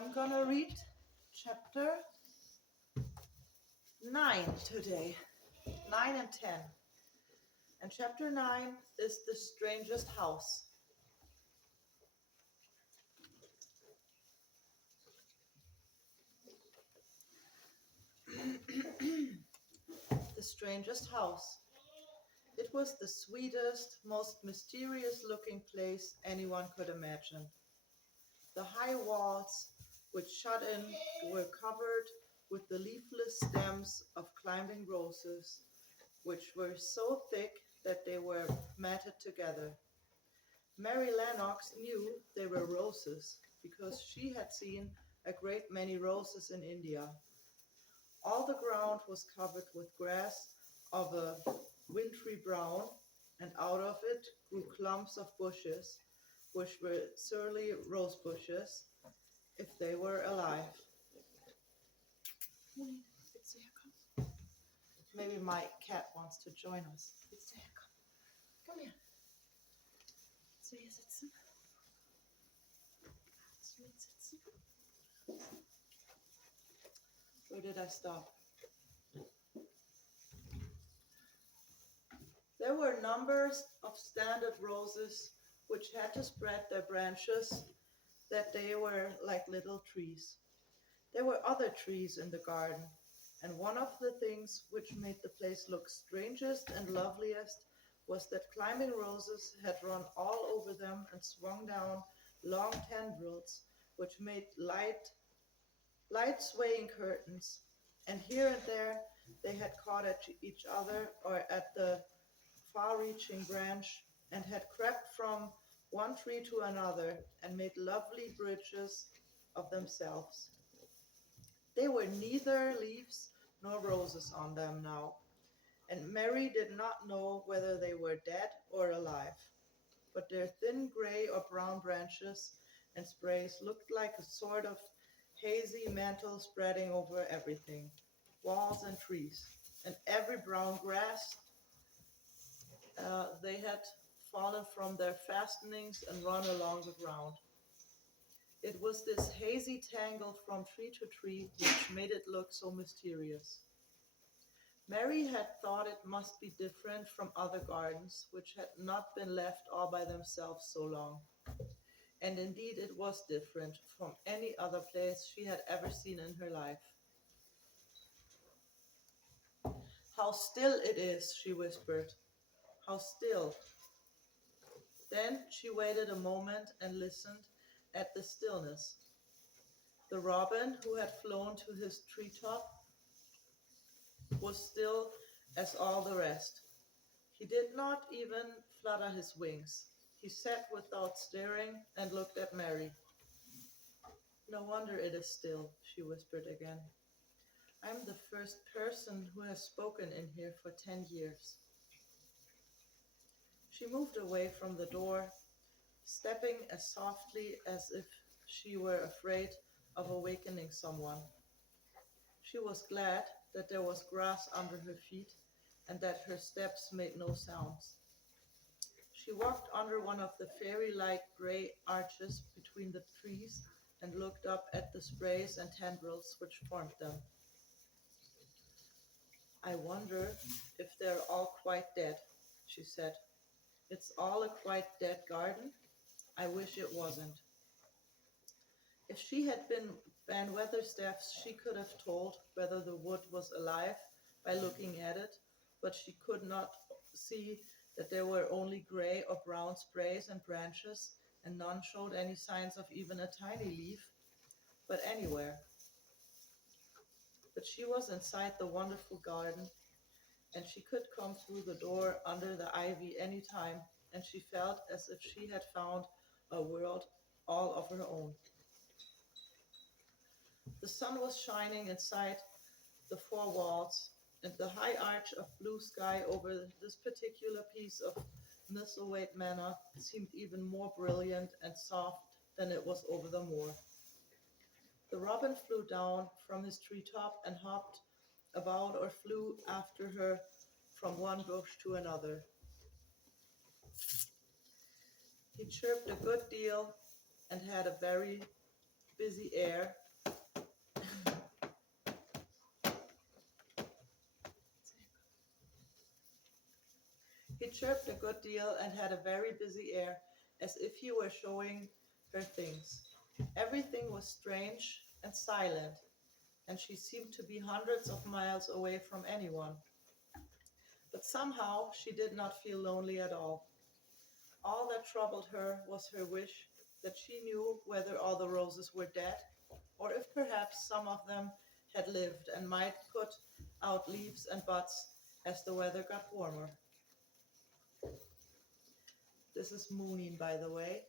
I'm gonna read chapter 9 today, 9 and 10. And chapter 9 is The Strangest House. The Strangest House. It was the sweetest, most mysterious looking place anyone could imagine. The high walls, which shut in, were covered with the leafless stems of climbing roses, which were so thick that they were matted together. Mary Lennox knew they were roses because she had seen a great many roses in India. All the ground was covered with grass of a wintry brown, and out of it grew clumps of bushes, which were surely rose bushes if they were alive. Munin, it's here, come. Maybe my cat wants to join us. It's here, come. Come here. Willst du hier sitzen? Willst du jetzt sitzen? Where did I stop? There were numbers of standard roses which had to spread their branches that they were like little trees. There were other trees in the garden, and one of the things which made the place look strangest and loveliest was that climbing roses had run all over them and swung down long tendrils which made light swaying curtains, and here and there they had caught at each other or at the far-reaching branch and had crept from one tree to another and made lovely bridges of themselves. They were neither leaves nor roses on them now, and Mary did not know whether they were dead or alive, but their thin gray or brown branches and sprays looked like a sort of hazy mantle spreading over everything, walls and trees, and every brown grass they had fallen from their fastenings and run along the ground. It was this hazy tangle from tree to tree which made it look so mysterious. Mary had thought it must be different from other gardens, which had not been left all by themselves so long. And indeed it was different from any other place she had ever seen in her life. "How still it is," she whispered. "How still." Then she waited a moment and listened at the stillness. The robin, who had flown to his treetop, was still as all the rest. He did not even flutter his wings. He sat without stirring and looked at Mary. "No wonder it is still," she whispered again. "I'm the first person who has spoken in here for 10 years. She moved away from the door, stepping as softly as if she were afraid of awakening someone. She was glad that there was grass under her feet and that her steps made no sounds. She walked under one of the fairy-like gray arches between the trees and looked up at the sprays and tendrils which formed them. "I wonder if they're all quite dead," she said. "It's all a quite dead garden. I wish it wasn't." If she had been Van Weatherstaff's, she could have told whether the wood was alive by looking at it, but she could not see that there were only gray or brown sprays and branches, and none showed any signs of even a tiny leaf, but anywhere. But she was inside the wonderful garden, and she could come through the door under the ivy any time, and she felt as if she had found a world all of her own. The sun was shining inside the four walls, and the high arch of blue sky over this particular piece of Misselthwaite Manor seemed even more brilliant and soft than it was over the moor. The robin flew down from his treetop and hopped about or flew after her from one bush to another. He chirped a good deal and had a very busy air. He chirped a good deal and had a very busy air, as if he were showing her things. Everything was strange and silent, and she seemed to be hundreds of miles away from anyone. But somehow she did not feel lonely at all. All that troubled her was her wish that she knew whether all the roses were dead, or if perhaps some of them had lived and might put out leaves and buds as the weather got warmer. This is Munin, by the way.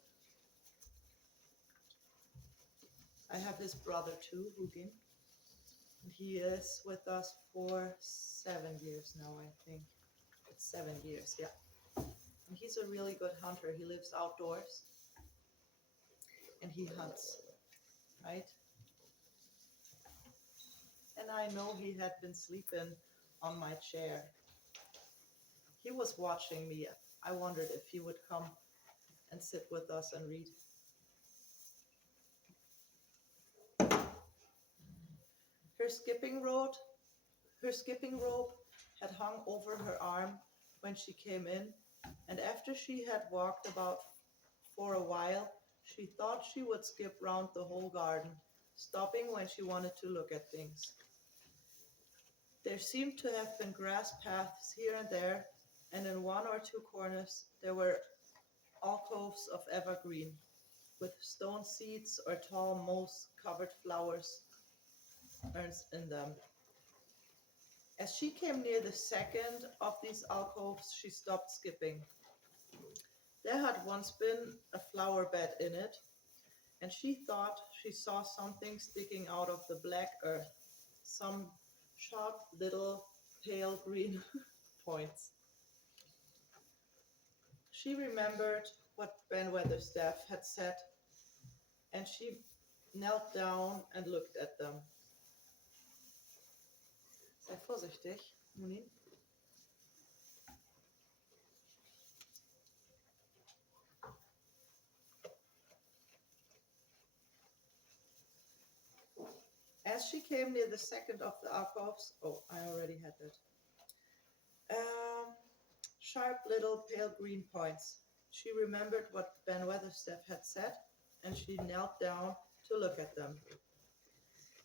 I have his brother too, Hugin. He is with us for 7 years now, I think. It's 7 years, yeah. And he's a really good hunter. He lives outdoors and he hunts, right? And I know he had been sleeping on my chair. He was watching me. I wondered if he would come and sit with us and read. Her skipping rope, her skipping rope had hung over her arm when she came in, and after she had walked about for a while, she thought she would skip round the whole garden, stopping when she wanted to look at things. There seemed to have been grass paths here and there, and in one or two corners there were alcoves of evergreen, with stone seats or tall moss-covered flowers in them. As she came near the second of these alcoves, she stopped skipping. There had once been a flower bed in it, and she thought she saw something sticking out of the black earth, some sharp little pale green points. She remembered what Ben Weatherstaff had said, and she knelt down and looked at them. Sei vorsichtig, Munin. As she came near the second of the alcoves, oh, I already had that. Sharp little pale green points. She remembered what Ben Weatherstaff had said, and she knelt down to look at them.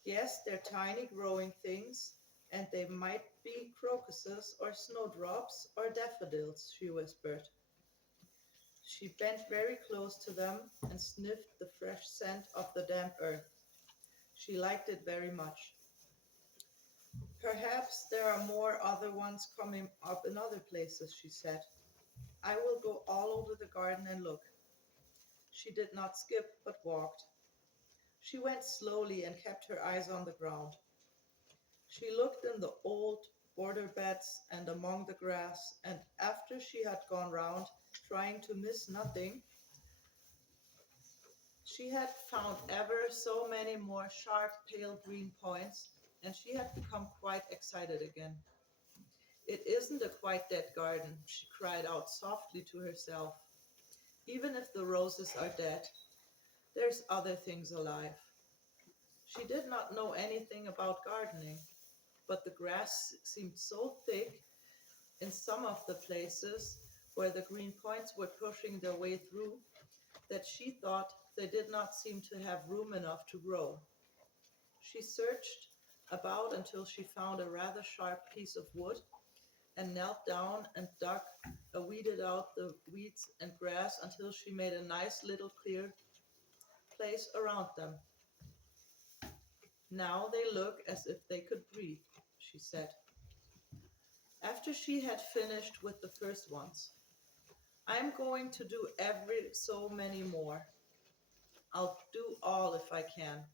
Yes, they're tiny growing things, and they might be crocuses or snowdrops or daffodils, she whispered. She bent very close to them and sniffed the fresh scent of the damp earth. She liked it very much. Perhaps there are more other ones coming up in other places, she said. I will go all over the garden and look. She did not skip, but walked. She went slowly and kept her eyes on the ground. She looked in the old border beds and among the grass, and after she had gone round, trying to miss nothing, she had found ever so many more sharp pale green points, and she had become quite excited again. It isn't a quite dead garden, she cried out softly to herself. Even if the roses are dead, there's other things alive. She did not know anything about gardening, but the grass seemed so thick in some of the places where the green points were pushing their way through that she thought they did not seem to have room enough to grow. She searched about until she found a rather sharp piece of wood and knelt down and dug weeded out the weeds and grass until she made a nice little clear place around them. Now they look as if they could breathe, she said. After she had finished with the first ones, I'm going to do every so many more. I'll do all if I can.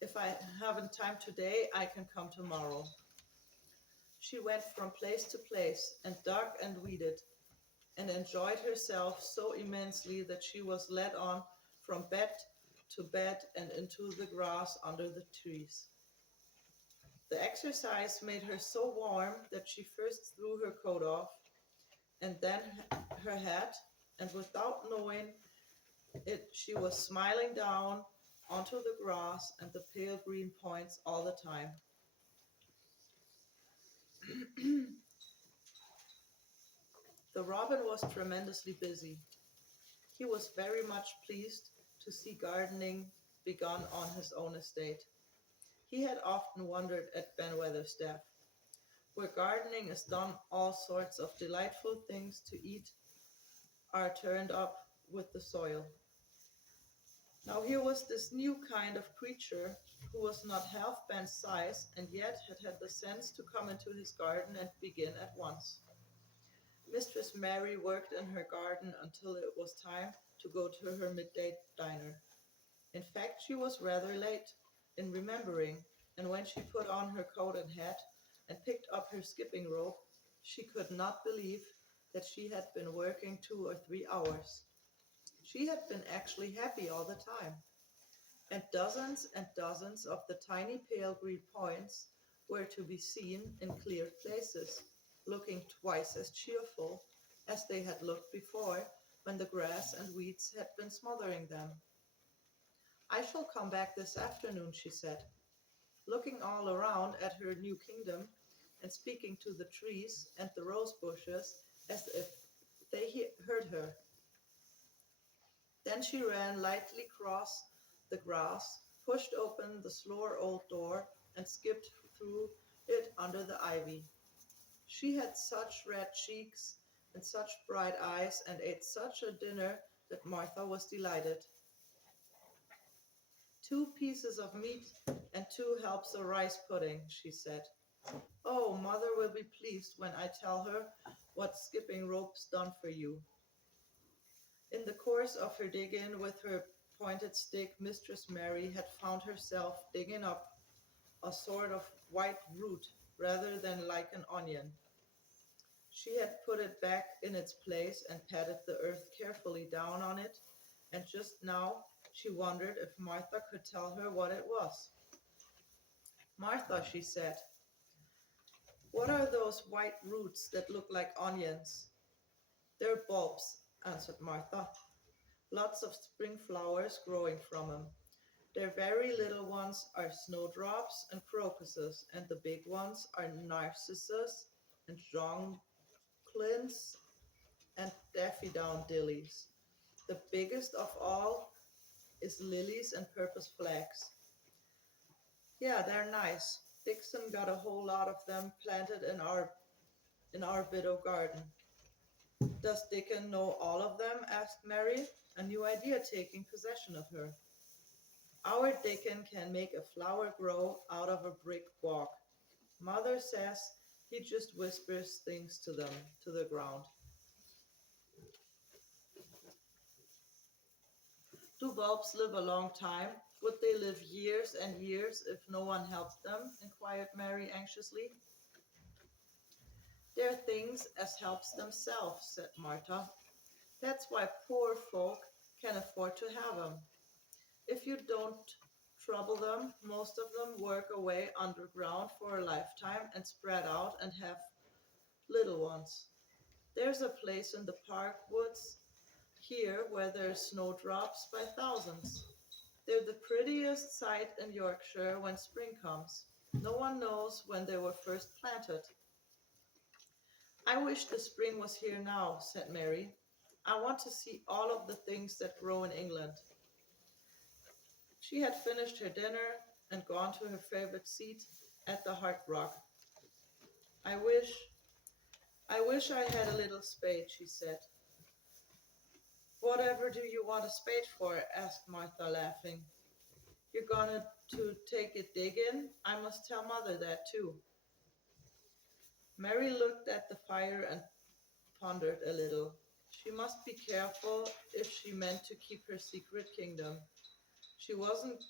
If I haven't time today, I can come tomorrow. She went from place to place and dug and weeded and enjoyed herself so immensely that she was led on from bed to bed and into the grass under the trees. The exercise made her so warm that she first threw her coat off and then her hat, and without knowing it, she was smiling down onto the grass and the pale green points all the time. The robin was tremendously busy. He was very much pleased to see gardening begun on his own estate. He had often wondered at Ben Weatherstaff, where gardening is done, all sorts of delightful things to eat are turned up with the soil. Now here was this new kind of creature who was not half Ben's size and yet had had the sense to come into his garden and begin at once. Mistress Mary worked in her garden until it was time to go to her midday diner. In fact, she was rather late in remembering, and when she put on her coat and hat and picked up her skipping rope, she could not believe that she had been working 2 or 3 hours. She had been actually happy all the time, and dozens of the tiny pale green points were to be seen in cleared places, looking twice as cheerful as they had looked before when the grass and weeds had been smothering them. I shall come back this afternoon, she said, looking all around at her new kingdom and speaking to the trees and the rose bushes as if they heard her. Then she ran lightly across the grass, pushed open the slower old door, and skipped through it under the ivy. She had such red cheeks and such bright eyes and ate such a dinner that Martha was delighted. 2 pieces of meat and 2 helps of rice pudding, she said. Oh, mother will be pleased when I tell her what skipping rope's done for you. In the course of her digging with her pointed stick, Mistress Mary had found herself digging up a sort of white root rather than like an onion. She had put it back in its place and patted the earth carefully down on it, and just now she wondered if Martha could tell her what it was. Martha, she said, what are those white roots that look like onions? They're bulbs, answered Martha. Lots of spring flowers growing from 'em. Their very little ones are snowdrops and crocuses, and the big ones are narcissus and jonquils and daffodils. The biggest of all is lilies and purple flags. Yeah, they're nice. Dixon got a whole lot of them planted in our bit of garden. Does Dickon know all of them? Asked Mary, a new idea taking possession of her. Our Dickon can make a flower grow out of a brick walk. Mother says he just whispers things to the ground. Do bulbs live a long time? Would they live years and years if no one helped them? Inquired Mary anxiously. They're things as helps themselves, said Martha. That's why poor folk can afford to have 'em. If you don't trouble them, most of them work away underground for a lifetime and spread out and have little ones. There's a place in the park woods here where there's snowdrops by thousands. They're the prettiest sight in Yorkshire when spring comes. No one knows when they were first planted. I wish the spring was here now, said Mary. I want to see all of the things that grow in England. She had finished her dinner and gone to her favorite seat at the hearthrug. I wish, I wish I had a little spade, she said. Whatever do you want a spade for? Asked Martha, laughing. You're gonna to take it digging? I must tell mother that too. Mary looked at the fire and pondered a little. She must be careful if she meant to keep her secret kingdom. She wasn't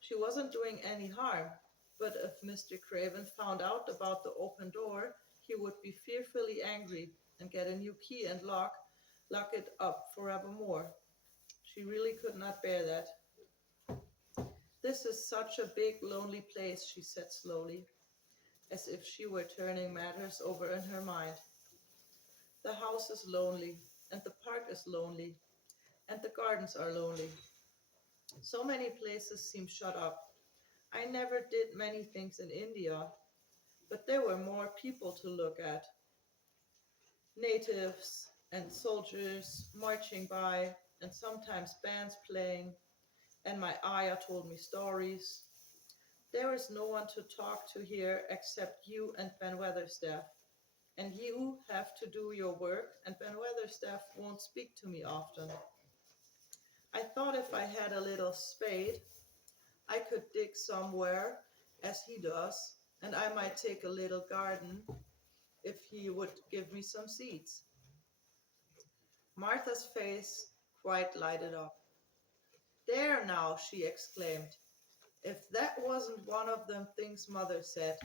she wasn't doing any harm, but if Mr. Craven found out about the open door, he would be fearfully angry and get a new key and lock it up forevermore. She really could not bear that. This is such a big, lonely place, she said slowly, as if she were turning matters over in her mind. The house is lonely, and the park is lonely, and the gardens are lonely. So many places seem shut up. I never did many things in India, but there were more people to look at. Natives and soldiers marching by, and sometimes bands playing, and my ayah told me stories. There is no one to talk to here except you and Ben Weatherstaff. And you have to do your work, and Ben Weatherstaff won't speak to me often. I thought if I had a little spade, I could dig somewhere as he does, and I might take a little garden if he would give me some seeds. Martha's face quite lighted up. There now, she exclaimed. If that wasn't one of them things Mother said.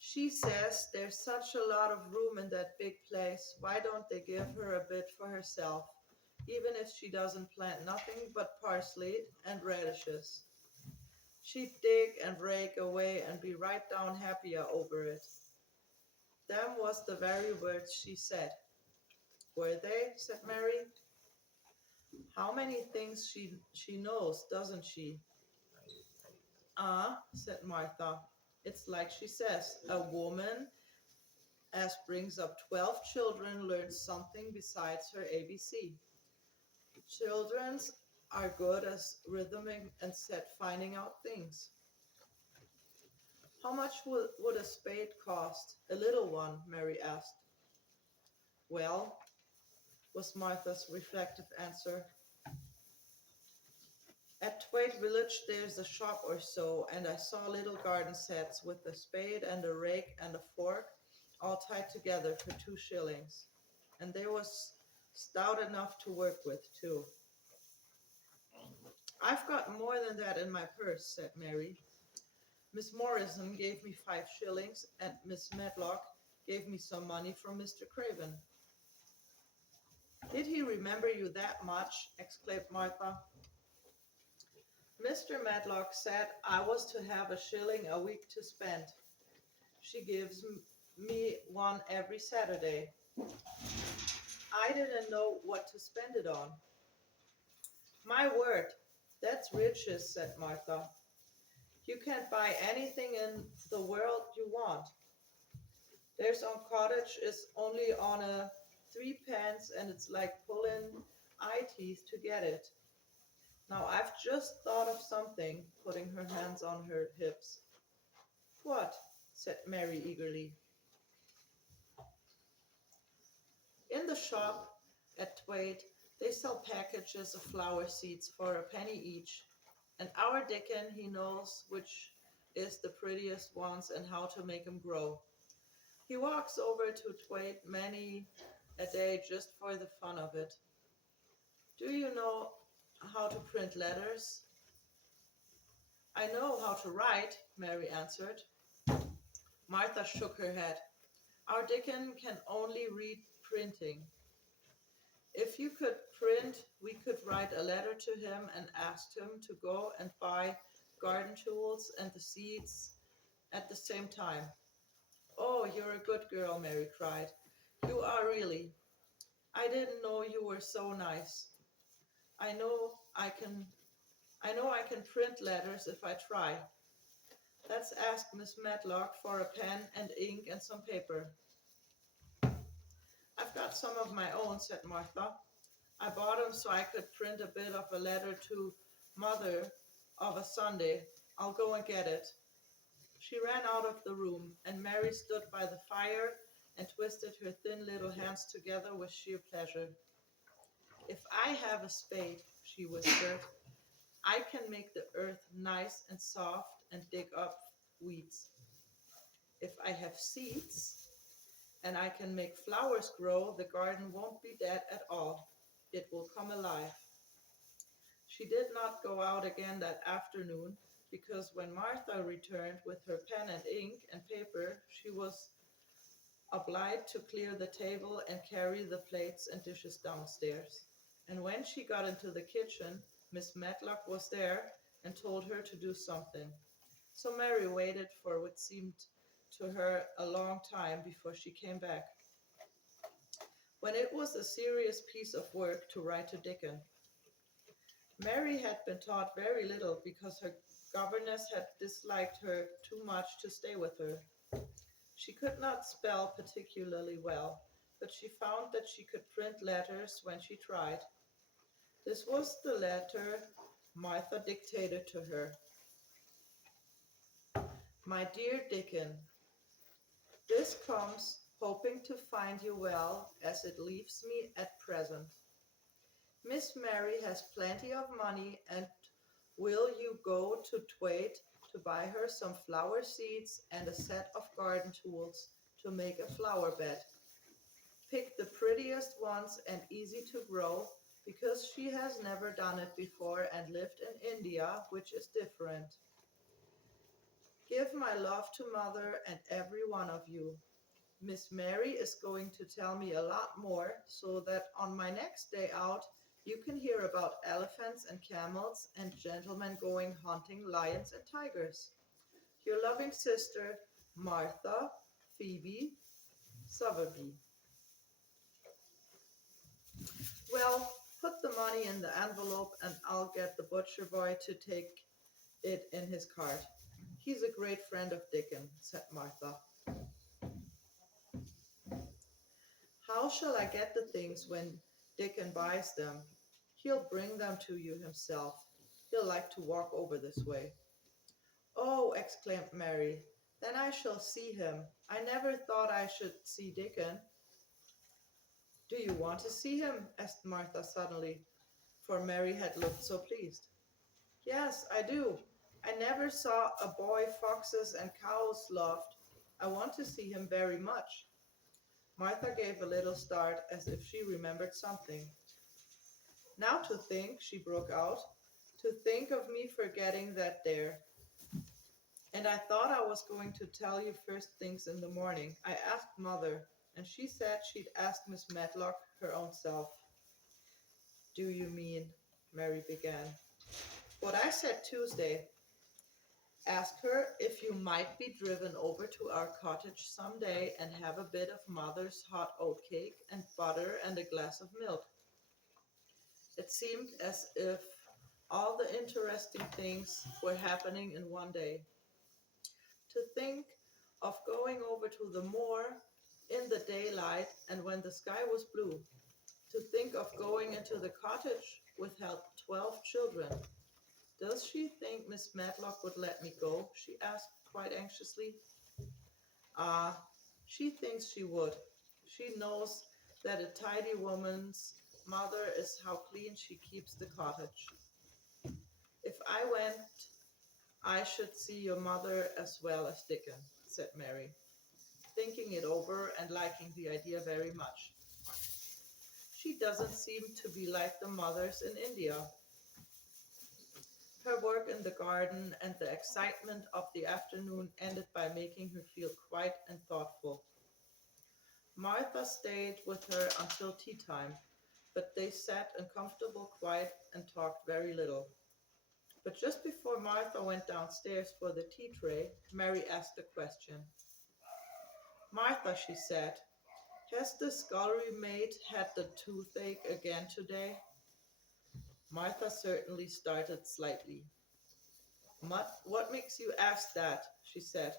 She says there's such a lot of room in that big place. Why don't they give her a bit for herself, even if she doesn't plant nothing but parsley and radishes? She'd dig and rake away and be right down happier over it. Them was the very words she said. Were they? Said Mary. How many things she knows, doesn't she? Ah, said Martha. It's like she says, a woman as brings up 12 children learns something besides her ABC. Children's are good as rhythming and set finding out things. How much would a spade cost? A little one, Mary asked. Well, was Martha's reflective answer. At Thwaite Village there's a shop or so, and I saw little garden sets with a spade and a rake and a fork all tied together for 2 shillings. And they was stout enough to work with, too. I've got more than that in my purse, said Mary. Miss Morrison gave me 5 shillings, and Miss Medlock gave me some money from Mr. Craven. Did he remember you that much? Exclaimed Martha. Mr. Medlock said I was to have 1 shilling a week to spend. She gives me one every Saturday. I didn't know what to spend it on. My word, that's riches, said Martha. You can't buy anything in the world you want. There's on cottage is only on a 3 pence and it's like pulling eye teeth to get it. Now I've just thought of something, putting her hands on her hips. What? Said Mary eagerly. In the shop at Thwaite, they sell packages of flower seeds for a penny each. And our Dickon, he knows which is the prettiest ones and how to make 'em grow. He walks over to Thwaite many a day just for the fun of it. Do you know how to print letters? I know how to write, Mary answered. Martha shook her head. Our Dickon can only read printing. If you could print, we could write a letter to him and ask him to go and buy garden tools and the seeds at the same time. Oh, you're a good girl, Mary cried. You are really. I didn't know you were so nice. I know I can I know I can print letters if I try. Let's ask Miss Medlock for a pen and ink and some paper. I've got some of my own, said Martha. I bought 'em so I could print a bit of a letter to Mother of a Sunday. I'll go and get it. She ran out of the room, and Mary stood by the fire and twisted her thin little hands together with sheer pleasure. If I have a spade, she whispered, I can make the earth nice and soft and dig up weeds. If I have seeds and I can make flowers grow, the garden won't be dead at all. It will come alive. She did not go out again that afternoon because when Martha returned with her pen and ink and paper, she was obliged to clear the table and carry the plates and dishes downstairs. And when she got into the kitchen, Miss Matlock was there and told her to do something. So Mary waited for what seemed to her a long time before she came back. When it was a serious piece of work to write to Dickon. Mary had been taught very little because her governess had disliked her too much to stay with her. She could not spell particularly well, but she found that she could print letters when she tried. This was the letter Martha dictated to her. My dear Dickon, this comes hoping to find you well as it leaves me at present. Miss Mary has plenty of money and will you go to Twait to buy her some flower seeds and a set of garden tools to make a flower bed. Pick the prettiest ones and easy to grow because she has never done it before and lived in India, which is different. Give my love to Mother and every one of you. Miss Mary is going to tell me a lot more so that on my next day out you can hear about elephants and camels and gentlemen going hunting lions and tigers. Your loving sister, Martha Phoebe Sowerby. Well, put the money in the envelope and I'll get the butcher boy to take it in his cart. He's a great friend of Dickon, said Martha. How shall I get the things when Dickon buys them? He'll bring them to you himself. He'll like to walk over this way. Oh, exclaimed Mary, then I shall see him. I never thought I should see Dickon. Do you want to see him? Asked Martha suddenly, for Mary had looked so pleased. Yes, I do. I never saw a boy foxes and cows loved. I want to see him very much. Martha gave a little start as if she remembered something. Now to think, she broke out, to think of me forgetting that there. And I thought I was going to tell you first things in the morning. I asked Mother, and she said she'd ask Miss Medlock her own self. Do you mean? Mary began. What I said Tuesday. Ask her if you might be driven over to our cottage some day and have a bit of Mother's hot oat cake and butter and a glass of milk. It seemed as if all the interesting things were happening in one day. To think of going over to the moor in the daylight and when the sky was blue. To think of going into the cottage with her 12 children. Does she think Miss Medlock would let me go? She asked quite anxiously. Ah, she thinks she would. She knows that a tidy woman's mother is how clean she keeps the cottage. If I went, I should see your mother as well as Dickon, said Mary, thinking it over and liking the idea very much. She doesn't seem to be like the mothers in India. Her work in the garden and the excitement of the afternoon ended by making her feel quiet and thoughtful. Martha stayed with her until tea time, but they sat in comfortable quiet and talked very little. But just before Martha went downstairs for the tea tray, Mary asked a question. Martha, she said, has the scullery maid had the toothache again today? Martha certainly started slightly. What makes you ask that? She said.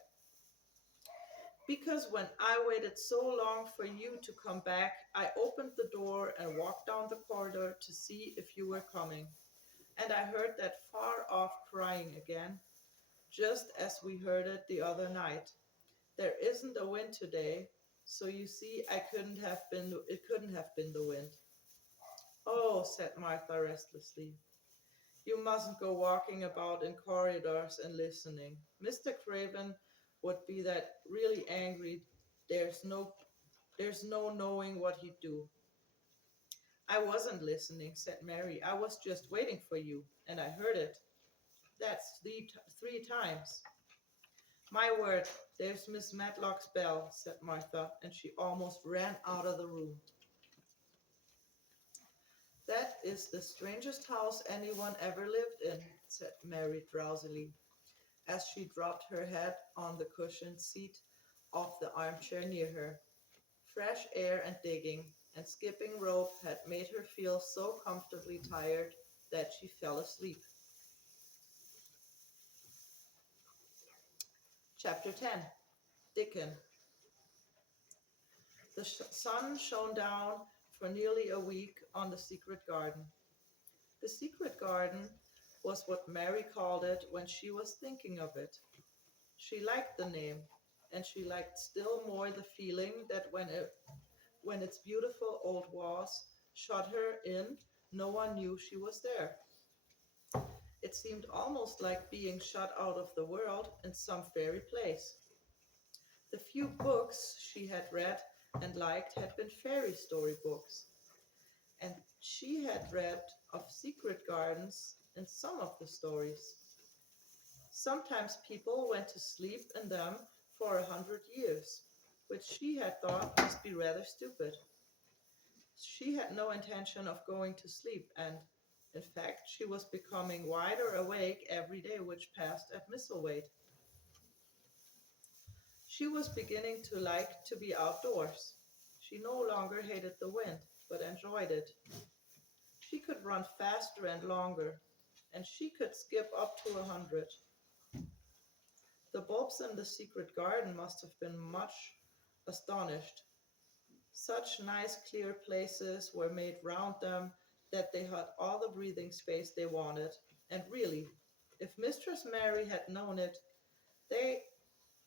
Because when I waited so long for you to come back, I opened the door and walked down the corridor to see if you were coming. And I heard that far off crying again, just as we heard it the other night. There isn't a wind today, so you see it couldn't have been the wind. Oh, said Martha restlessly. You mustn't go walking about in corridors and listening. Mr. Craven would be that really angry. There's no there's no knowing what he'd do. I wasn't listening, said Mary. I was just waiting for you, and I heard it. That's three times. My word, there's Miss Matlock's bell, said Martha, and she almost ran out of the room. That is the strangest house anyone ever lived in, said Mary drowsily, as she dropped her head on the cushioned seat of the armchair near her. Fresh air and digging and skipping rope had made her feel so comfortably tired. that she fell asleep. Chapter 10. Dickon. The sun shone down for nearly a week on the secret garden. The secret garden was what Mary called it when she was thinking of it. She liked the name, and she liked still more the feeling that when its beautiful old walls shut her in, no one knew she was there. It seemed almost like being shut out of the world in some fairy place. The few books she had read and liked had been fairy story books, and she had read of secret gardens in some of the stories. Sometimes people went to sleep in them for 100 years, which she had thought must be rather stupid. She had no intention of going to sleep, and in fact, she was becoming wider awake every day which passed at Misselwaite. She was beginning to like to be outdoors. She no longer hated the wind, but enjoyed it. She could run faster and longer, and she could skip up to 100. The bulbs in the secret garden must have been much astonished. Such nice clear places were made round them that they had all the breathing space they wanted, and really, if Mistress Mary had known it, they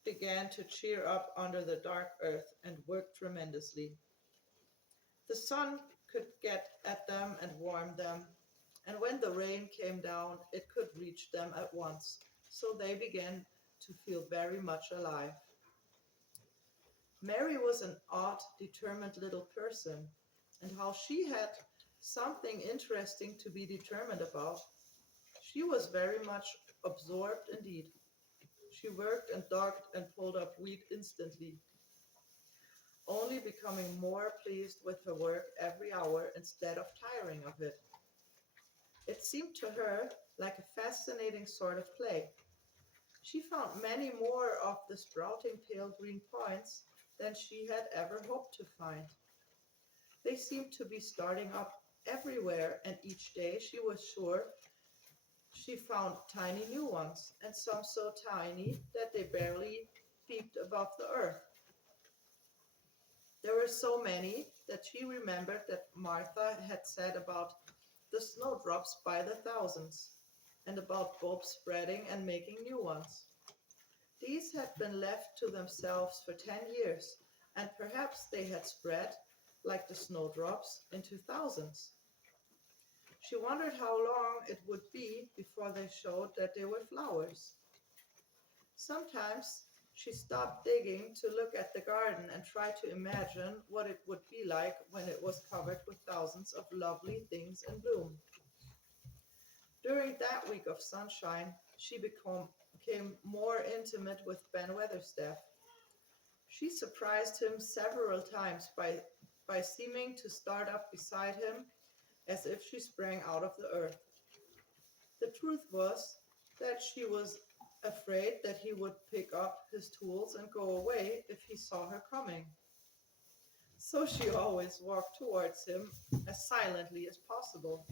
began to cheer up under the dark earth and work tremendously. The sun could get at them and warm them, and when the rain came down, it could reach them at once. So they began to feel very much alive. Mary was an odd, determined little person, and how she had something interesting to be determined about. She was very much absorbed indeed. She worked and dug and pulled up wheat instantly, only becoming more pleased with her work every hour instead of tiring of it. It seemed to her like a fascinating sort of play. She found many more of the sprouting pale green points than she had ever hoped to find. They seemed to be starting up everywhere, and each day she was sure she found tiny new ones, and some so tiny that they barely peeped above the earth. There were so many that she remembered that Martha had said about the snowdrops by the thousands, and about bulbs spreading and making new ones. These had been left to themselves for 10 years, and perhaps they had spread, like the snowdrops, into thousands. She wondered how long it would be before they showed that they were flowers. Sometimes she stopped digging to look at the garden and try to imagine what it would be like when it was covered with thousands of lovely things in bloom. During that week of sunshine, she became more intimate with Ben Weatherstaff. She surprised him several times by seeming to start up beside him as if she sprang out of the earth. The truth was that she was afraid that he would pick up his tools and go away if he saw her coming. So she always walked towards him as silently as possible.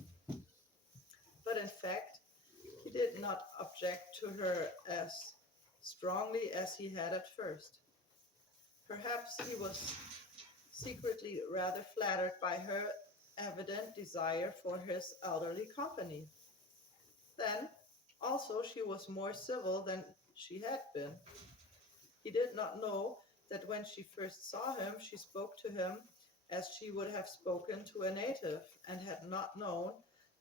But in fact, he did not object to her as strongly as he had at first. Perhaps he was secretly rather flattered by her evident desire for his elderly company. Then, also, she was more civil than she had been. He did not know that when she first saw him, she spoke to him as she would have spoken to a native, and had not known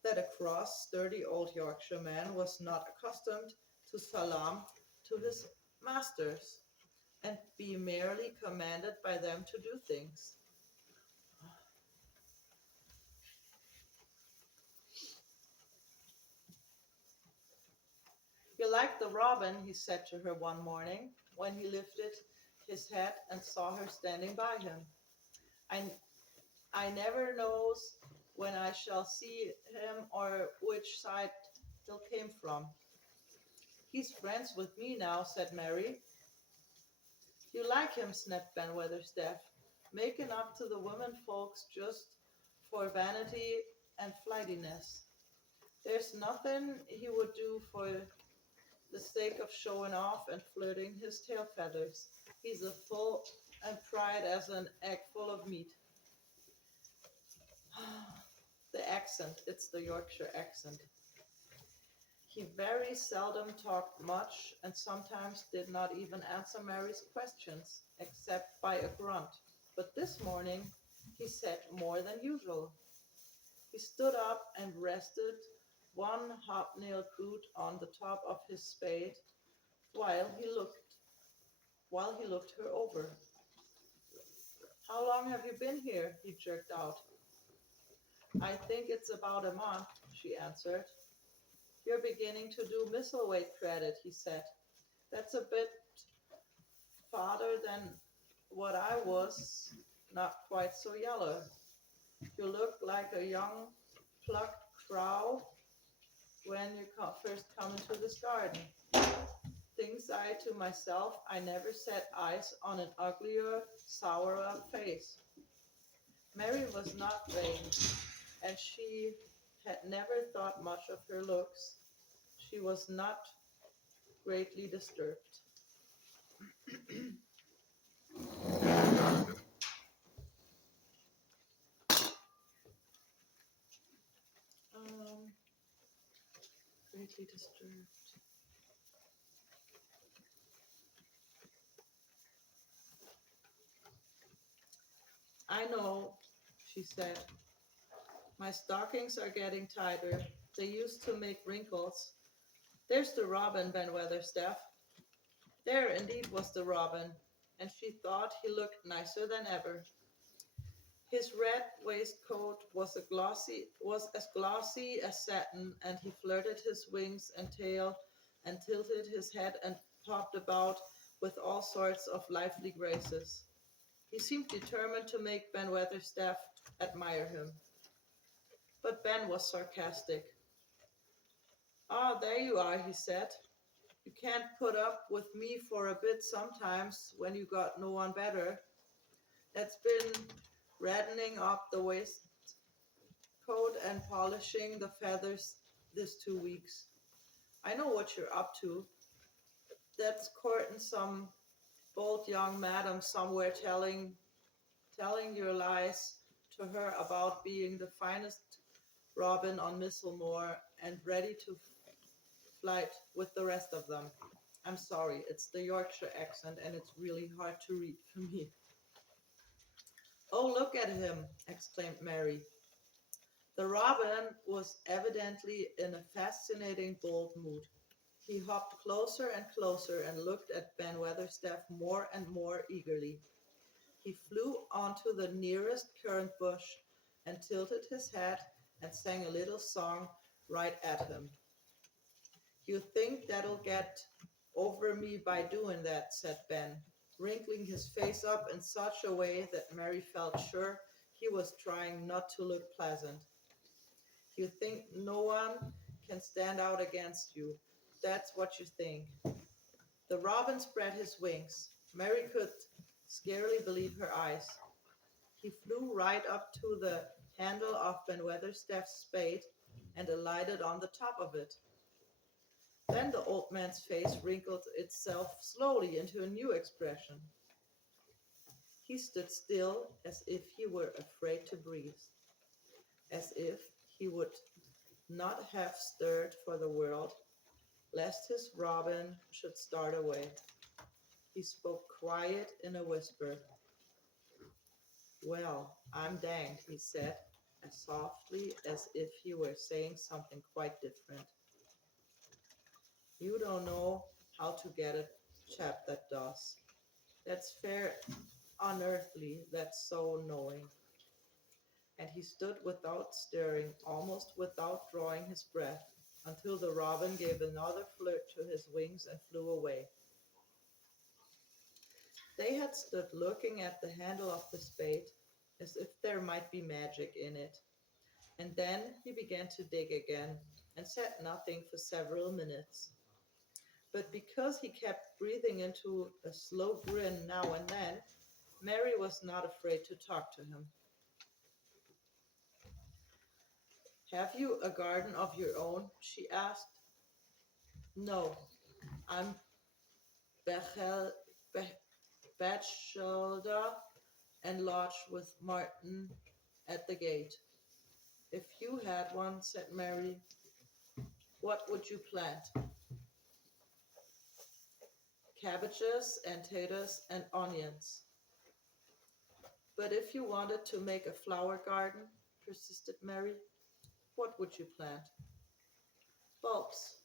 that a cross, sturdy old Yorkshire man was not accustomed to salam to his masters, and be merely commanded by them to do things. You like the robin, he said to her one morning, when he lifted his head and saw her standing by him. I, I never knows when I shall see him or which side he'll came from. He's friends with me now, said Mary. You like him, snapped Ben Weatherstaff, making up to the women folks just for vanity and flightiness. There's nothing he would do for the sake of showing off and flirting his tail feathers. He's a full and pride as an egg full of meat. The accent, it's the Yorkshire accent. He very seldom talked much and sometimes did not even answer Mary's questions, except by a grunt. But this morning he said more than usual. He stood up and rested one hobnailed boot on the top of his spade while he looked her over. How long have you been here? He jerked out. I think it's about a month, she answered. You're beginning to do Misselweight credit, he said. That's a bit farther than what I was, not quite so yellow. You look like a young plucked crow when you first come into this garden. Thinks I to myself, I never set eyes on an uglier, sourer face. Mary was not vain, and she had never thought much of her looks. She was not greatly disturbed. Um, greatly disturbed. I know, she said. My stockings are getting tighter. They used to make wrinkles. There's the robin, Ben Weatherstaff. There indeed was the robin, and she thought he looked nicer than ever. His red waistcoat was as glossy as satin, and he flirted his wings and tail and tilted his head and popped about with all sorts of lively graces. He seemed determined to make Ben Weatherstaff admire him. But Ben was sarcastic. Ah, there you are, he said. You can't put up with me for a bit sometimes when you got no one better. That's been reddening up the waistcoat and polishing the feathers this 2 weeks. I know what you're up to. That's courting some bold young madam somewhere telling your lies to her about being the finest robin on Misselmore and ready to flight with the rest of them. I'm sorry, it's the Yorkshire accent and it's really hard to read for me. Oh, look at him, exclaimed Mary. The robin was evidently in a fascinating bold mood. He hopped closer and closer and looked at Ben Weatherstaff more and more eagerly. He flew onto the nearest currant bush and tilted his head and sang a little song right at him. You think that'll get over me by doing that, said Ben, wrinkling his face up in such a way that Mary felt sure he was trying not to look pleasant. You think no one can stand out against you. That's what you think. The robin spread his wings. Mary could scarcely believe her eyes. He flew right up to the handle of Ben Weatherstaff's spade and alighted on the top of it. Then the old man's face wrinkled itself slowly into a new expression. He stood still as if he were afraid to breathe, as if he would not have stirred for the world, lest his robin should start away. He spoke quiet in a whisper. Well, I'm danged, he said, as softly as if he were saying something quite different. You don't know how to get a chap that does. That's fair unearthly, that's so knowing. And he stood without stirring, almost without drawing his breath, until the robin gave another flirt to his wings and flew away. They had stood looking at the handle of the spade, as if there might be magic in it. And then he began to dig again, and said nothing for several minutes. But because he kept breathing into a slow grin now and then, Mary was not afraid to talk to him. Have you a garden of your own? She asked. No, I'm bechel, be- bachelor and lodged with Martin at the gate. If you had one, said Mary, what would you plant? Cabbages and potatoes and onions. But if you wanted to make a flower garden, persisted Mary, what would you plant? Bulbs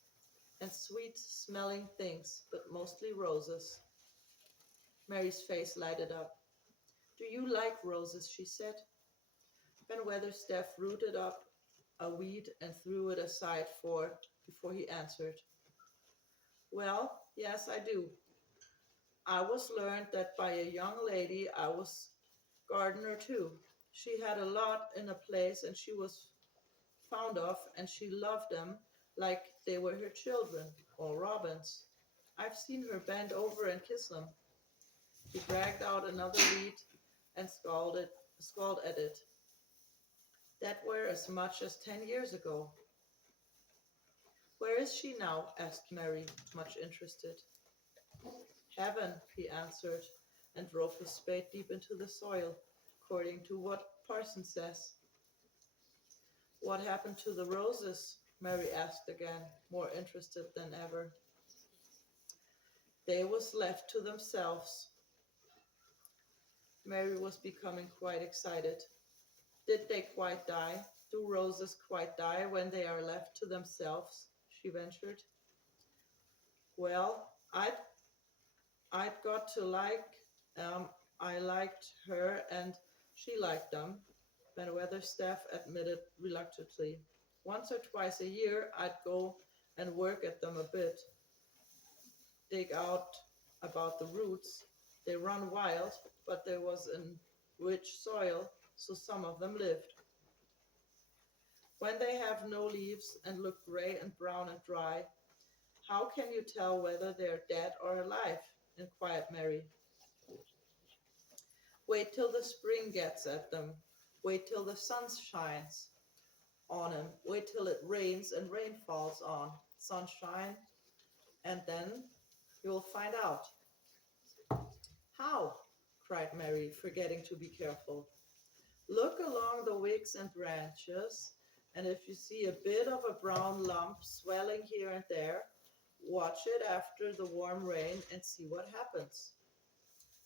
and sweet smelling things, but mostly roses. Mary's face lighted up. Do you like roses? She said. Ben Weatherstaff rooted up a weed and threw it aside before he answered. Well, yes, I do. I was learned that by a young lady I was gardener too. She had a lot in a place and she was fond of and she loved them like they were her children or robins. I've seen her bend over and kiss them. He dragged out another weed and scowled at it. That were as much as 10 years ago. Where is she now? Asked Mary, much interested. Heaven, he answered, and drove his spade deep into the soil, according to what Parson says. What happened to the roses? Mary asked again, more interested than ever. They was left to themselves. Mary was becoming quite excited. Did they quite die? Do roses quite die when they are left to themselves? She ventured. Well, I'd got to um, I liked her and she liked them, Ben Weatherstaff admitted reluctantly. Once or twice a year, I'd go and work at them a bit, dig out about the roots. They run wild, but there was in rich soil, so some of them lived. When they have no leaves and look gray and brown and dry, how can you tell whether they're dead or alive? Inquired Mary. Wait till the spring gets at them. Wait till the sun shines on them. Wait till it rains and rain falls on sunshine, and then you'll find out. How? Cried Mary, forgetting to be careful. Look along the twigs and branches, and if you see a bit of a brown lump swelling here and there, watch it after the warm rain and see what happens.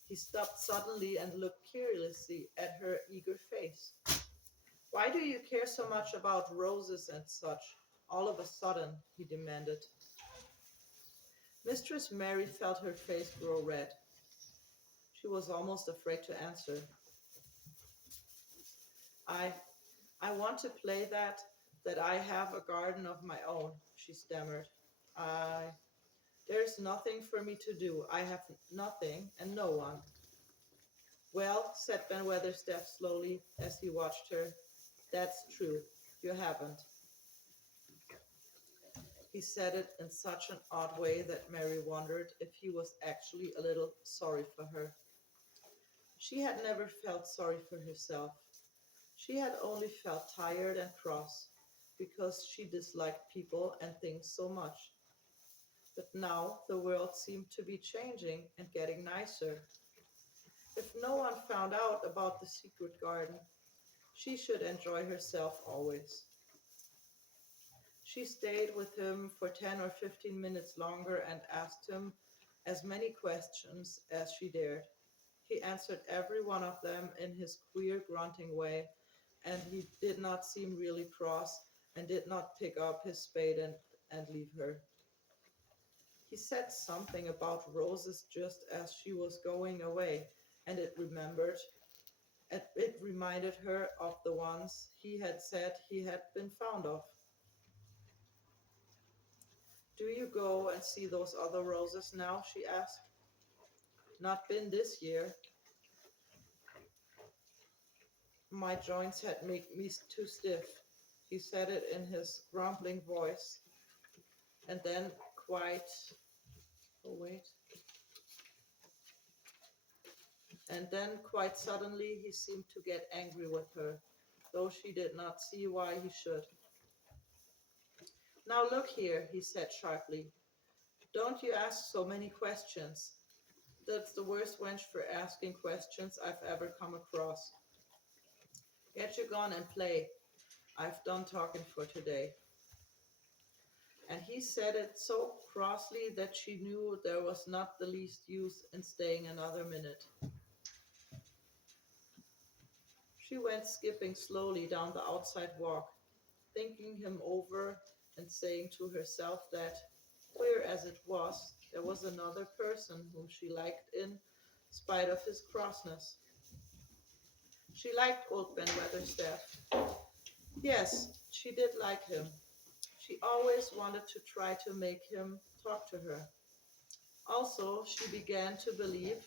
He stopped suddenly and looked curiously at her eager face. Why do you care so much about roses and such, all of a sudden? He demanded. Mistress Mary felt her face grow red. She was almost afraid to answer. I I want to play that I have a garden of my own, she stammered. I There's nothing for me to do. I have nothing and no one. Well, said Ben Weatherstaff slowly as he watched her, that's true. You haven't. He said it in such an odd way that Mary wondered if he was actually a little sorry for her. She had never felt sorry for herself. She had only felt tired and cross because she disliked people and things so much. But now the world seemed to be changing and getting nicer. If no one found out about the secret garden, she should enjoy herself always. She stayed with him for 10 or 15 minutes longer and asked him as many questions as she dared. He answered every one of them in his queer grunting way, and he did not seem really cross and did not pick up his spade and leave her. He said something about roses just as she was going away, and it reminded her of the ones he had said he had been fond of. Do you go and see those other roses now? She asked. Not been this year. My joints had made me too stiff. He said it in his grumbling voice, and then quite, oh wait, and then quite suddenly he seemed to get angry with her, though she did not see why he should. Now look here, he said sharply. Don't you ask so many questions. That's the worst wench for asking questions I've ever come across. Get your gun and play. I've done talking for today. And he said it so crossly that she knew there was not the least use in staying another minute. She went skipping slowly down the outside walk, thinking him over and saying to herself that, queer as it was, there was another person whom she liked in spite of his crossness. She liked old Ben Weatherstaff. Yes, she did like him. She always wanted to try to make him talk to her. Also, she began to believe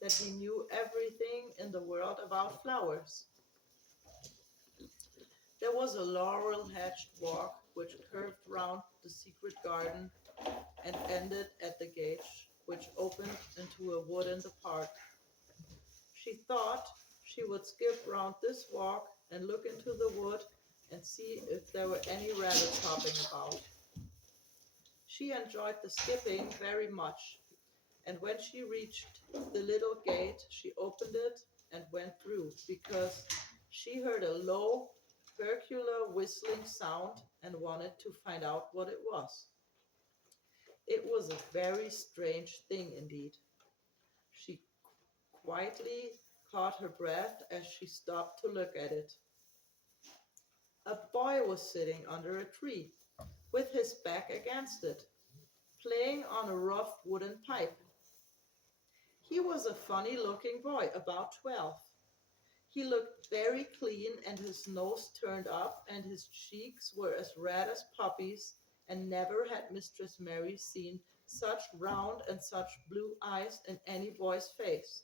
that he knew everything in the world about flowers. There was a laurel hedged walk which curved round the secret garden and ended at the gate which opened into a wood in the park. She thought she would skip round this walk and look into the wood and see if there were any rabbits hopping about. She enjoyed the skipping very much, and when she reached the little gate, she opened it and went through because she heard a low, peculiar whistling sound and wanted to find out what it was. It was a very strange thing indeed. She quietly caught her breath as she stopped to look at it. A boy was sitting under a tree, with his back against it, playing on a rough wooden pipe. He was a funny looking boy, about 12. He looked very clean, and his nose turned up, and his cheeks were as red as poppies, and never had Mistress Mary seen such round and such blue eyes in any boy's face.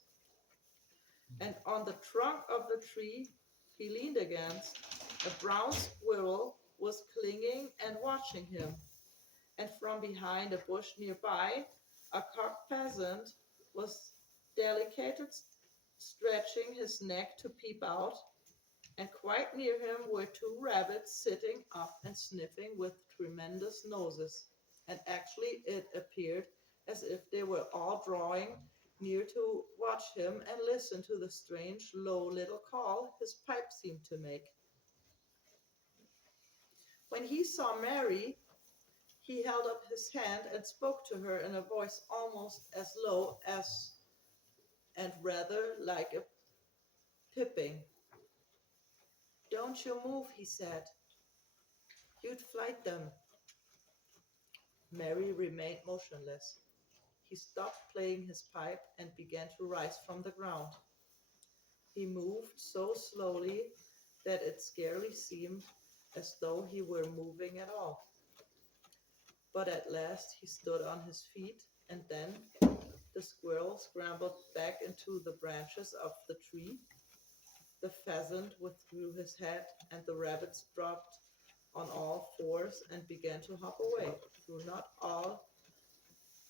And on the trunk of the tree he leaned against, a brown squirrel was clinging and watching him, and from behind a bush nearby, a cock pheasant was delicately stretching his neck to peep out, and quite near him were two rabbits sitting up and sniffing with tremendous noses, and actually it appeared as if they were all drawing near to watch him and listen to the strange low little call his pipe seemed to make. When he saw Mary, he held up his hand and spoke to her in a voice almost as low as and rather like a piping. Don't you move, he said. You'd fright them. Mary remained motionless. He stopped playing his pipe and began to rise from the ground. He moved so slowly that it scarcely seemed as though he were moving at all. But at last he stood on his feet, and then the squirrel scrambled back into the branches of the tree. The pheasant withdrew his head, and the rabbits dropped on all fours and began to hop away, though not all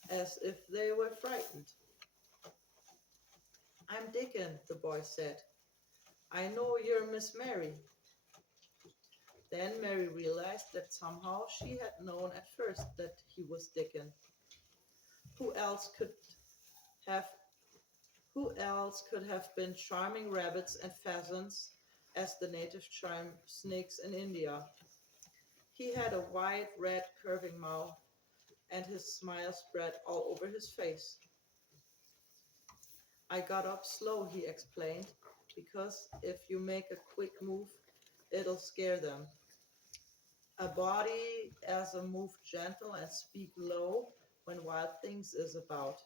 as if they were frightened. I'm Dickon, the boy said. I know you're Miss Mary. Then Mary realized that somehow she had known at first that he was Dickon. Who else could have who else could have been charming rabbits and pheasants as the native charm snakes in India? He had a wide, red, curving mouth, and his smile spread all over his face. I got up slow, he explained, because if you make a quick move, it'll scare them. A body as a move gentle and speak low when wild things is about.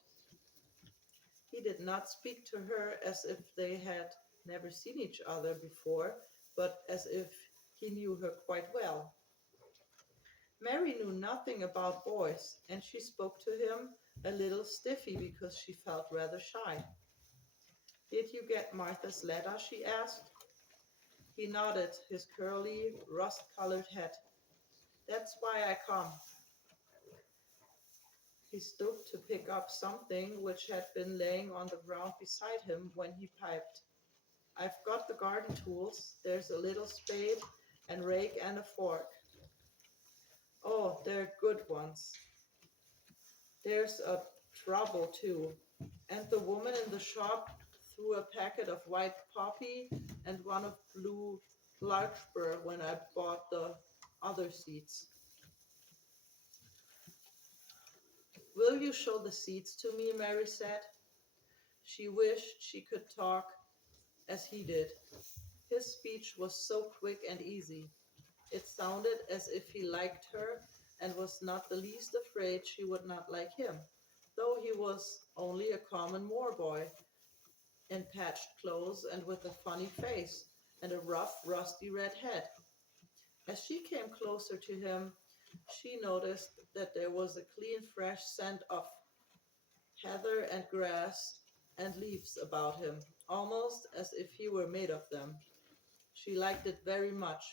He did not speak to her as if they had never seen each other before, but as if he knew her quite well. Mary knew nothing about boys, and she spoke to him a little stiffly because she felt rather shy. Did you get Martha's letter? She asked. He nodded his curly, rust-colored head. That's why I come. He stooped to pick up something which had been laying on the ground beside him when he piped. I've got the garden tools. There's a little spade and rake and a fork. Oh, they're good ones. There's a trouble too. And the woman in the shop threw a packet of white poppy and one of blue larkspur when I bought the other seeds. Will you show the seeds to me? Mary said. She wished she could talk as he did. His speech was so quick and easy. It sounded as if he liked her and was not the least afraid she would not like him, though he was only a common moor boy in patched clothes and with a funny face and a rough, rusty red head. As she came closer to him, she noticed that there was a clean, fresh scent of heather and grass and leaves about him, almost as if he were made of them. She liked it very much,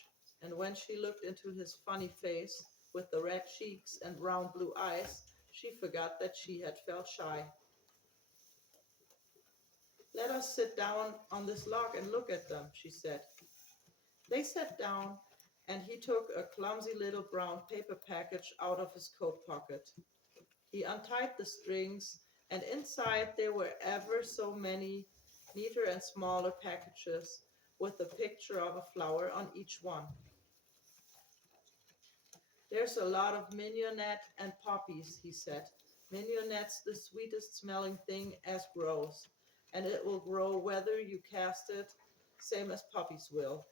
and when she looked into his funny face with the red cheeks and round blue eyes, she forgot that she had felt shy. Let us sit down on this log and look at them, she said. They sat down, and he took a clumsy little brown paper package out of his coat pocket. He untied the strings, and inside there were ever so many neater and smaller packages with a picture of a flower on each one. There's a lot of mignonette and poppies, he said. Mignonette's the sweetest smelling thing as grows, and it will grow whether you cast it, same as poppies will.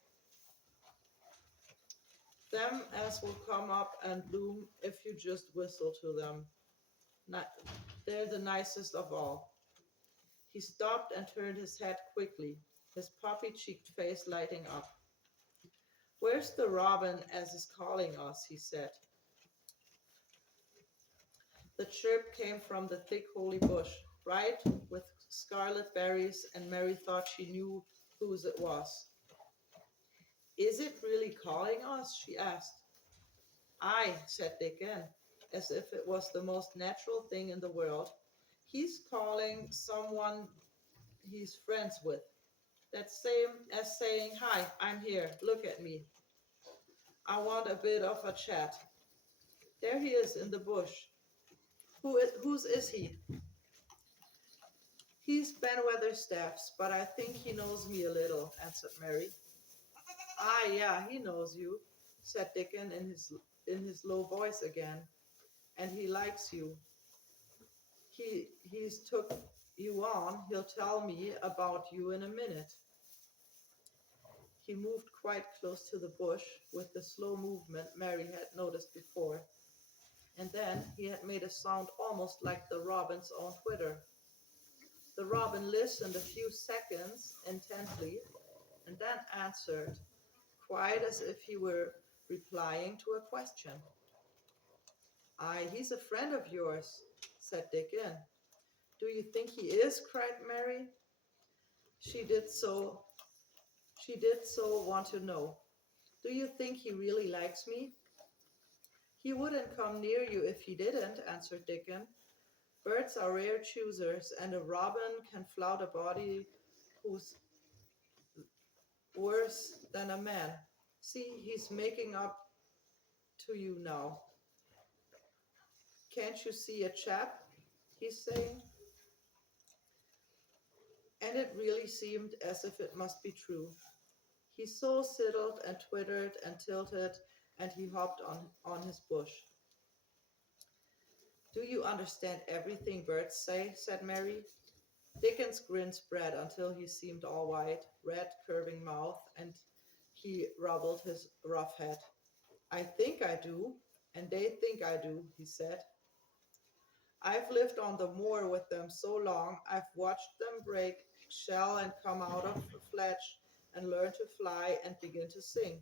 Them as will come up and bloom if you just whistle to them. Ni- They're the nicest of all. He stopped and turned his head quickly, his poppy cheeked face lighting up. Where's the robin as is calling us? He said. The chirp came from the thick holly bush, bright with scarlet berries, and Mary thought she knew whose it was. Is it really calling us? She asked. Aye, said Dickon, as if it was the most natural thing in the world. He's calling someone he's friends with. That's same as saying, Hi, I'm here, look at me. I want a bit of a chat. There he is in the bush. Whose is he? He's Ben Weatherstaff's, but I think he knows me a little, answered Mary. Ah, yeah, he knows you, said Dickon in his low voice again, and he likes you. He's took you on. He'll tell me about you in a minute. He moved quite close to the bush with the slow movement Mary had noticed before, and then he had made a sound almost like the robin's own twitter. The robin listened a few seconds intently and then answered, quite as if he were replying to a question. Aye, he's a friend of yours, said Dickon. Do you think he is? Cried Mary. She did so she did so want to know. Do you think he really likes me? He wouldn't come near you if he didn't, answered Dickon. Birds are rare choosers, and a robin can flout a body who's worse than a man. See, he's making up to you now. Can't you see a chap? He's saying. And it really seemed as if it must be true. He so sidled and twittered and tilted, and he hopped on his bush. Do you understand everything birds say? Said Mary. Dickens' grin spread until he seemed all white, red, curving mouth, and he rubbed his rough head. I think I do, and they think I do, he said. I've lived on the moor with them so long, I've watched them break shell and come out of fledge and learn to fly and begin to sing,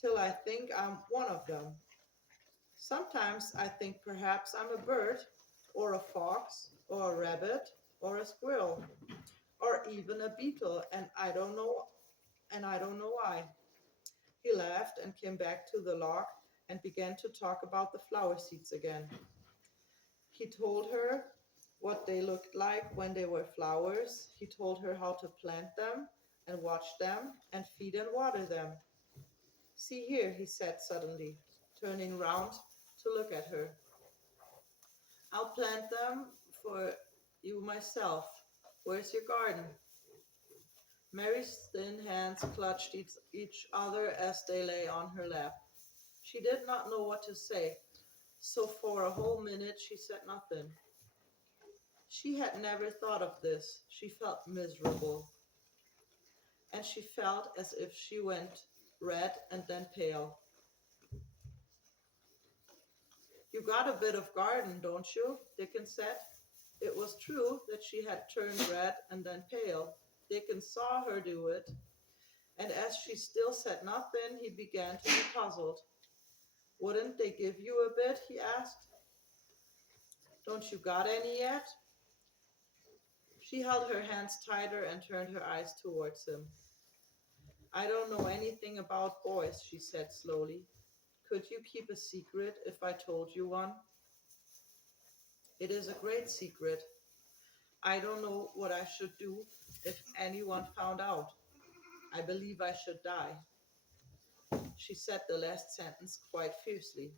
till I think I'm one of them. Sometimes I think perhaps I'm a bird, or a fox, or a rabbit, or a squirrel, or even a beetle, and I don't know why. He laughed and came back to the log and began to talk about the flower seeds again. He told her what they looked like when they were flowers. He told her how to plant them and watch them and feed and water them. See here, he said suddenly. turning round to look at her. I'll plant them for you myself. Where's your garden? Mary's thin hands clutched each other as they lay on her lap. She did not know what to say, so for a whole minute she said nothing. She had never thought of this. She felt miserable, and she felt as if she went red and then pale. You got a bit of garden, don't you? Dickon said. It was true that she had turned red and then pale. Dickon saw her do it, and as she still said nothing, he began to be puzzled. Wouldn't they give you a bit? He asked. Don't you got any yet? She held her hands tighter and turned her eyes towards him. I don't know anything about boys, she said slowly. Could you keep a secret if I told you one? It is a great secret. I don't know what I should do if anyone found out. I believe I should die. She said the last sentence quite fiercely.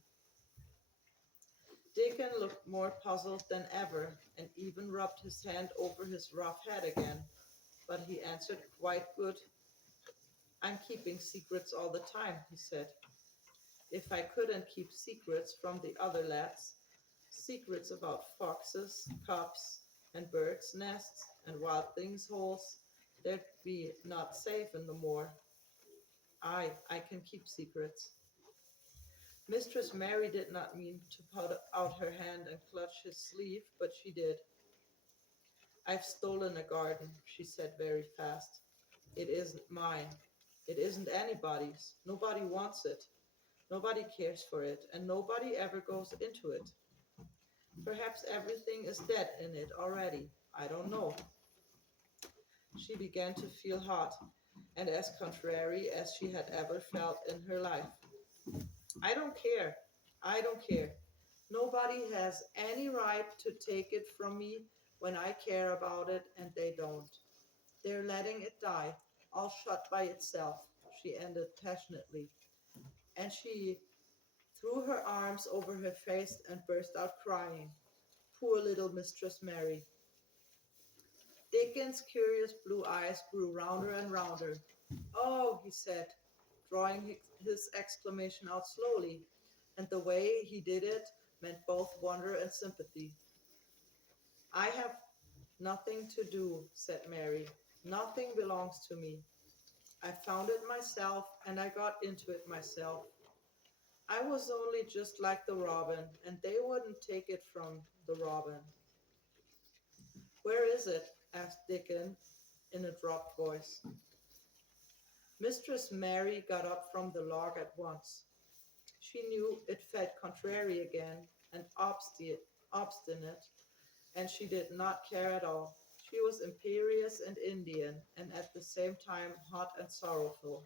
Dickon looked more puzzled than ever and even rubbed his hand over his rough head again, but he answered quite good. I'm keeping secrets all the time, he said. If I couldn't keep secrets from the other lads, secrets about foxes, cubs, and birds' nests, and wild things' holes, they'd be not safe in the moor. I can keep secrets. Mistress Mary did not mean to put out her hand and clutch his sleeve, but she did. I've stolen a garden, she said very fast. It isn't mine. It isn't anybody's. Nobody wants it. Nobody cares for it, and nobody ever goes into it. Perhaps everything is dead in it already. I don't know. She began to feel hot and as contrary as she had ever felt in her life. I don't care. I don't care. Nobody has any right to take it from me when I care about it, and they don't. They're letting it die, all shut by itself, she ended passionately, and she threw her arms over her face and burst out crying. Poor little Mistress Mary. Dickon's curious blue eyes grew rounder and rounder. Oh, he said, drawing his exclamation out slowly, and the way he did it meant both wonder and sympathy. I have nothing to do, said Mary. Nothing belongs to me. I found it myself, and I got into it myself. I was only just like the robin, and they wouldn't take it from the robin. Where is it? Asked Dickon in a dropped voice. Mistress Mary got up from the log at once. She knew it felt contrary again and obstinate, and she did not care at all. She was imperious and Indian, and at the same time hot and sorrowful.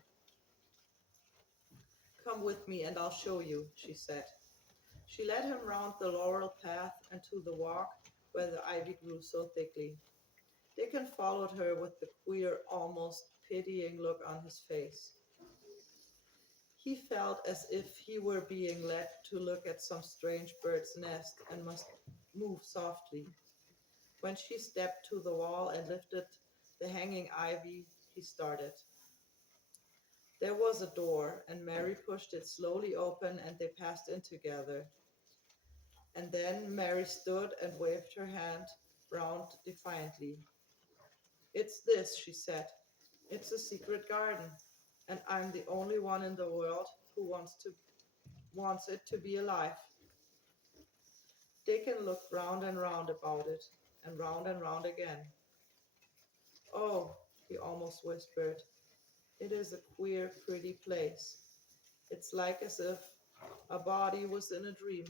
Come with me and I'll show you, she said. She led him round the laurel path and to the walk where the ivy grew so thickly. Dickon followed her with the queer, almost pitying look on his face. He felt as if he were being led to look at some strange bird's nest and must move softly. When she stepped to the wall and lifted the hanging ivy, he started. There was a door, and Mary pushed it slowly open, and they passed in together. And then Mary stood and waved her hand round defiantly. It's this, she said. It's a secret garden, and I'm the only one in the world who wants it to be alive. Dickon looked round and round about it, and round again. Oh, he almost whispered, it is a queer, pretty place. It's like as if a body was in a dream.